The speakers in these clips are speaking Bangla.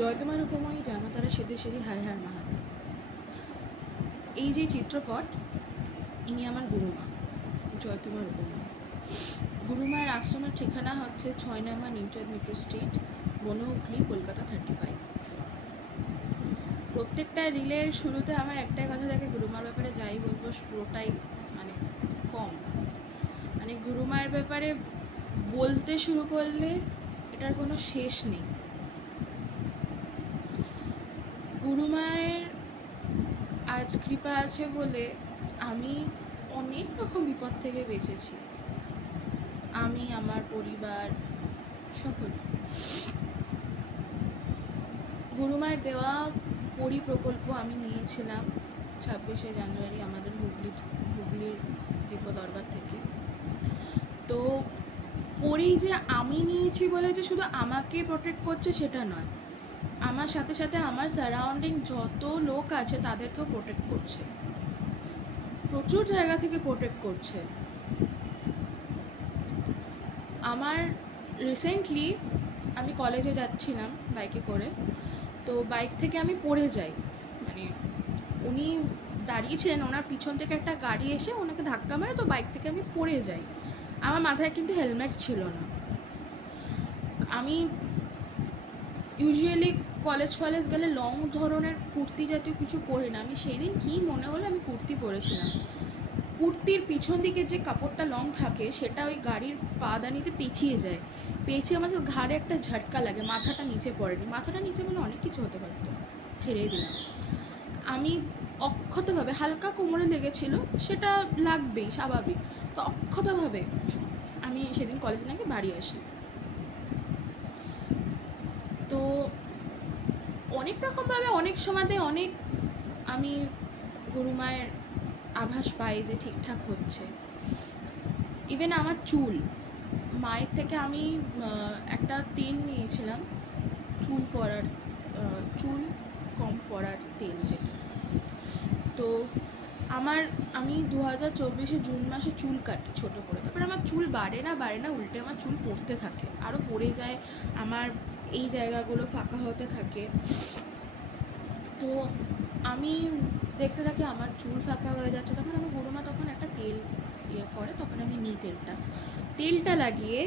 জয় তোমার উপময়ী জামাতারা সেদে সেদি হার হার মাহাদেব। এই যে চিত্রপট, ইনি আমার গুরুমা, জয় তোমার উপময়ী। গুরুমায়ের আশ্রমের ঠিকানা হচ্ছে 6 নম্বর নিউটাউন মেট্রো স্ট্রিট, বনহুগলি, কলকাতা 35। প্রত্যেকটা রিলের শুরুতে আমার একটাই কথা থাকে, গুরুমার ব্যাপারে যাই বলবো পুরোটাই মানে কম। মানে গুরুমায়ের ব্যাপারে বলতে শুরু করলে এটার কোনো শেষ নেই। গুরুমায়ের আজ কৃপা আছে বলে আমি অনেক রকম বিপদ থেকে বেঁচেছি, আমি, আমার পরিবার, সকলে। গুরুমায়ের দেওয়া প্রকল্প আমি নিয়েছিলাম 26শে জানুয়ারি আমাদের হুগলির দিব্য দরবার থেকে। তো যে আমি নিয়েছি বলে যে শুধু আমাকে প্রোটেক্ট করছে সেটা নয়, আমার সাথে সাথে আমার সারাউন্ডিং যত লোক আছে তাদেরকেও প্রোটেক্ট করছে, প্রচুর জায়গা থেকে প্রোটেক্ট করছে। আমার রিসেন্টলি আমি কলেজে যাচ্ছিলাম বাইকে করে, তো বাইক থেকে আমি পড়ে যাই। মানে উনি দাঁড়িয়েছিলেন, ওনার পিছন থেকে একটা গাড়ি এসে ওনাকে ধাক্কা মারে, তো বাইক থেকে আমি পড়ে যাই। আমার মাথায় কিন্তু হেলমেট ছিল না। আমি ইউজুয়ালি কলেজ গেলে লং ধরনের কুর্তি জাতীয় কিছু পরি না। আমি সেই দিন কী মনে হলো আমি কুর্তি পরেছিলাম। কুর্তির পিছন দিকের যে কাপড়টা লং থাকে সেটা ওই গাড়ির পাদানিতে পেঁচিয়ে যায়, পেঁচিয়ে আমাদের ঘাড়ে একটা ঝটকা লাগে, মাথাটা নিচে পড়েনি। মাথাটা নিচে বলে অনেক কিছু হতে পারতো, ছেড়েই দিলাম। আমি অক্ষতভাবে, হালকা কোমরে লেগেছিল, সেটা লাগবেই স্বাভাবিক, তো অক্ষতভাবে আমি সেদিন কলেজে নাকি বাড়ি আসি। তো অনেক রকমভাবে অনেক সময়তে অনেক আমি গুরুমায়ের আভাস পাই যে ঠিকঠাক হচ্ছে। ইভেন আমার চুল, মায়ের থেকে আমি একটা তেল নিয়েছিলাম চুল কম পড়ার তেল যেটা। তো আমি 2024 জুন মাসে চুল কাটি ছোট করে, তারপরে আমার চুল বাড়ে না উল্টে আমার চুল পড়তে থাকে, আরও পড়ে যায়, আমার এই জায়গাগুলো ফাঁকা হতে থাকে। তো আমি দেখতে থাকি আমার চুল ফাঁকা হয়ে যাচ্ছে, তখন আমি গুরুমা তখন একটা তেল করে, তখন আমি নিই তেলটা লাগিয়ে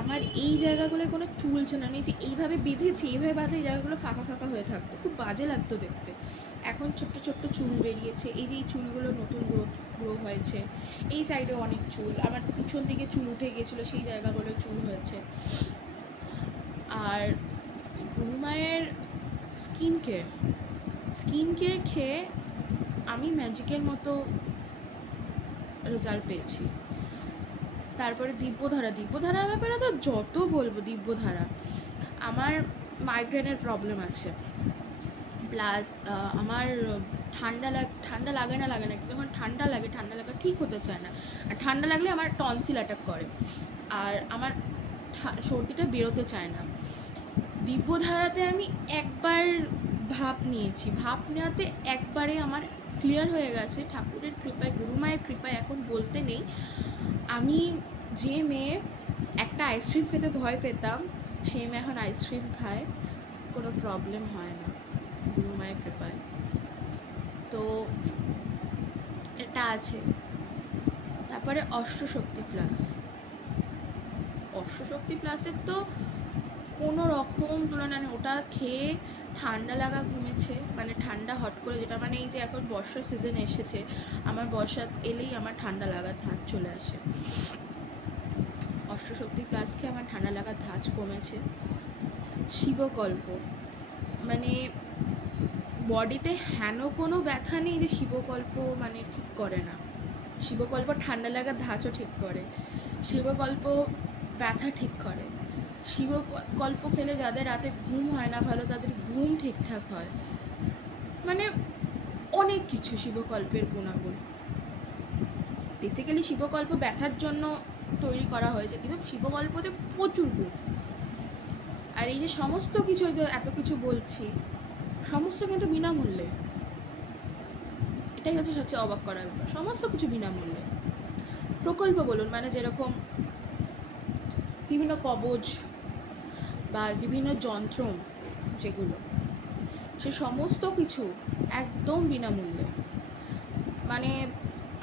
আমার এই জায়গাগুলোয় কোনো চুল ছিল না, যে এইভাবে বেঁধেছি, এইভাবে বাঁধলে এই জায়গাগুলো ফাঁকা হয়ে থাকতো, খুব বাজে লাগতো দেখতে। এখন ছোট্ট ছোট্ট চুল বেরিয়েছে, এই যে এই চুলগুলো নতুন গ্রো হয়েছে, এই সাইডে অনেক চুল, আমার পিছন দিকে চুল উঠে গিয়েছিলো, সেই জায়গাগুলো চুল হয়েছে। আর গুরুমায়ের স্কিন কেয়ার খেয়ে আমি ম্যাজিকের মতো রেজাল্ট পেয়েছি। তারপরে দিব্যধারার ব্যাপারে তো যত বলবো। দিব্যধারা, আমার মাইগ্রেনের প্রবলেম আছে, প্লাস আমার ঠান্ডা লাগে না কিন্তু যখন ঠান্ডা লাগা ঠিক হতে চায় না, আর ঠান্ডা লাগলে আমার টনসিল অ্যাটাক করে, আর আমার সর্দিটা বেরোতে চায় না। দিব্যধারাতে আমি একবার ভাপ নিয়েছি, ভাপ নেওয়াতে একবারে আমার ক্লিয়ার হয়ে গেছে ঠাকুরের কৃপায়, গুরুমায়ের কৃপায়। এখন বলতে নেই, আমি যে মেয়ে একটা আইসক্রিম খেতে ভয় পেতাম, সে মেয়ে এখন আইসক্রিম খায়, কোনো প্রবলেম হয় না গুরুমায়ের কৃপায়। তো এটা আছে। তারপরে অষ্টশক্তি প্লাসের তো কোনো রকম তুলনা নেই। ওটা খেয়ে ঠান্ডা লাগা কমেছে, মানে ঠান্ডা হট করে যেটা, মানে এই যে এখন বর্ষার সিজন এসেছে, আমার বর্ষা এলেই আমার ঠান্ডা লাগার ধাঁচ চলে আসে। অষ্টশক্তি প্লাস খেয়ে আমার ঠান্ডা লাগার ধাঁচ কমেছে। শিবকল্প, মানে বডিতে হেন কোনো ব্যথা নেই যে শিবকল্প মানে ঠিক করে না। শিবকল্প ঠান্ডা লাগার ধাঁচও ঠিক করে, শিবকল্প ব্যথা ঠিক করে, শিবকল্প খেলে যাদের রাতে ঘুম হয় না ভালো, তাদের ঘুম ঠিকঠাক হয়, মানে অনেক কিছু শিবকল্পের গুণাগুণ। বেসিক্যালি শিবকল্প ব্যথার জন্য তৈরি করা হয়েছে, কিন্তু শিবকল্পতে প্রচুর গুণ। আর এই যে সমস্ত কিছু, এত কিছু বলছি, সমস্ত কিন্তু বিনামূল্যে। এটাই হচ্ছে সবচেয়ে অবাক করার ব্যাপার, সমস্ত কিছু বিনামূল্যে। প্রকল্প বলুন, মানে যেরকম বিভিন্ন কবচ বা বিভিন্ন যন্ত্র, যেগুলো, সে সমস্ত কিছু একদম বিনামূল্যে। মানে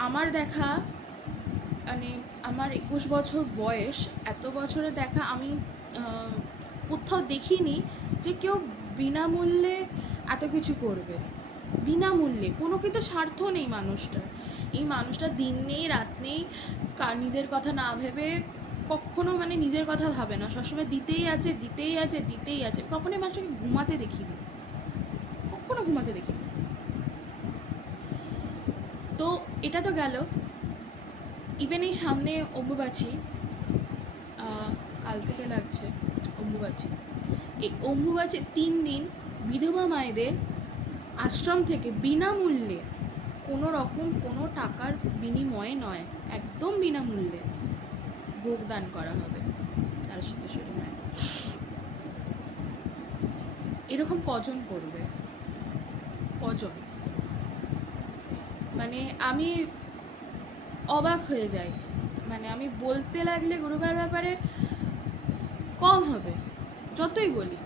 আমার দেখা, মানে আমার 21 বছর বয়স, এত বছরে দেখা আমি কোথাও দেখিনি যে কেউ বিনামূল্যে এত কিছু করবে। বিনামূল্যে, কোনো কিন্তু স্বার্থ নেই মানুষটার। এই মানুষটা দিন নেই রাত নেই নিজের কথা না ভেবে, কখনো মানে নিজের কথা ভাবে না, সবসময় দিতেই আছে দিতেই আছে দিতেই আছে। কখনোই মানুষকে ঘুমাতে দেখিনি, কখনো ঘুমাতে দেখিনি। তো এটা তো গেল। ইভেন এই সামনে অম্বুবাচী, কাল থেকে লাগছে অম্বুবাচী। এই অম্বুবাচী 3 দিন বিধবা মায়েদের আশ্রম থেকে বিনামূল্যে, কোনো রকম কোনো টাকার বিনিময়ে নয়, একদম বিনামূল্যে ভোগদান করা হবে তারা সিদ্ধেশ্বরী মায়ের। এরকম কজন করবে, কজন? মানে আমি অবাক হয়ে যাই। মানে আমি বলতে লাগলে গুরুমায়ের ব্যাপারে কম হবে, যতই বলি।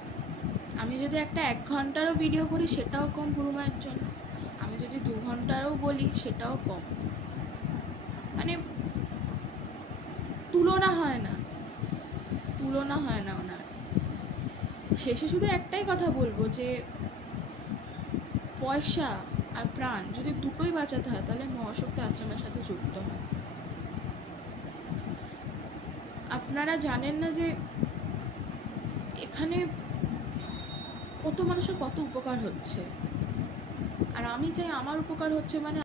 আমি যদি একটা 1 ঘন্টারও ভিডিও করি সেটাও কম গুরুমায়ের জন্য, আমি যদি 2 ঘন্টারও বলি সেটাও কম। মানে তুলনা হয় না, তুলনা হয় না ওনার। শেষে শুধু একটাই কথা বলবো যে পয়সা আর প্রাণ যদি দুটোই বাঁচাতে হয় তাহলে মহাশক্তি আশ্রমের সাথে যুক্ত হয়। আপনারা জানেন না যে এখানে কত মানুষের কত উপকার হচ্ছে, আর আমি চাই আমার উপকার হচ্ছে মানে